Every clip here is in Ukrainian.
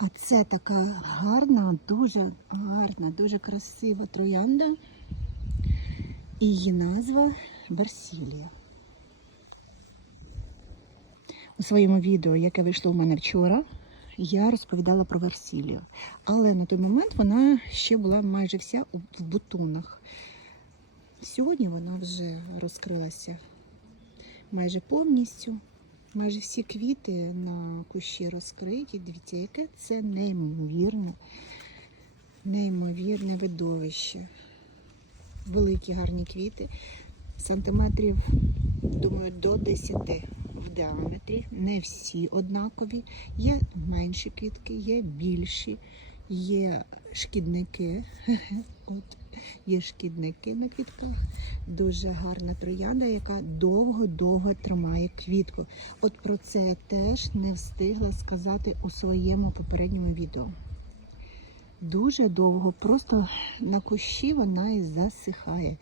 А це така гарна, дуже гарна, дуже красива троянда. І її назва Барсілія. У своєму відео, яке вийшло у мене вчора, я розповідала про Версілію. Але на той момент вона ще була майже вся в бутонах. Сьогодні вона вже розкрилася майже повністю. Майже всі квіти на кущі розкриті. Дивіться, яке це неймовірне, неймовірне видовище. Великі гарні квіти. Сантиметрів, думаю, до 10 в діаметрі. Не всі однакові. Є менші квітки, є більші, є шкідники. От є шкідники на квітках. Дуже гарна троянда, яка довго-довго тримає квітку. От про це я теж не встигла сказати у своєму попередньому відео. Дуже довго, просто на кущі вона і засихає.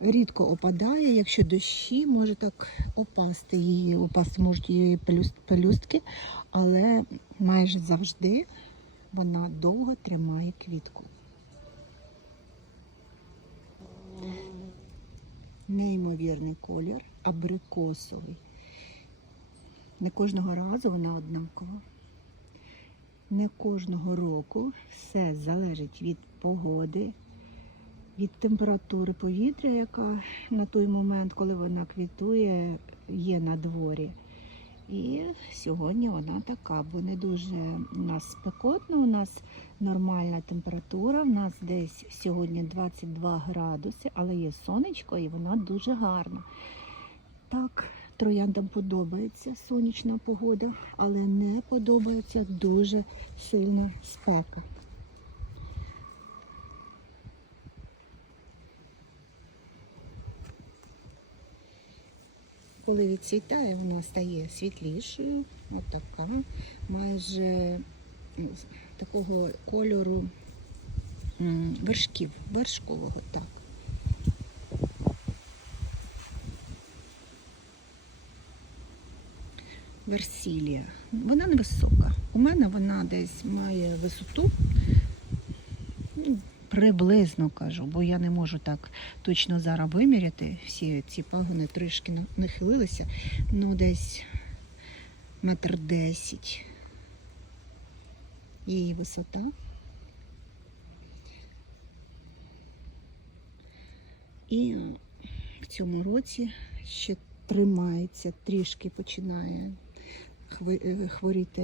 Рідко опадає, якщо дощі може так опасти її, опасти можуть її пелюстки, але майже завжди вона довго тримає квітку. Неймовірний колір, абрикосовий. Не кожного разу вона однакова. Не кожного року все залежить від погоди, від температури повітря, яка на той момент, коли вона квітує, є на дворі. І сьогодні вона така, бо не дуже у нас спекотно, у нас нормальна температура. У нас десь сьогодні 22 градуси, але є сонечко і вона дуже гарна. Так, трояндам подобається сонячна погода, але не подобається дуже сильна спека. Коли відцвітає, вона стає світлішою, отака, майже такого кольору вершків, вершкового, так. Версілія. Вона невисока. У мене вона десь має висоту. Приблизно кажу, бо я не можу так точно зараз виміряти. Всі ці пагони трішки нахилилися. Ну, десь метр десять. Її висота. І в цьому році ще тримається, трішки починає е, хворіти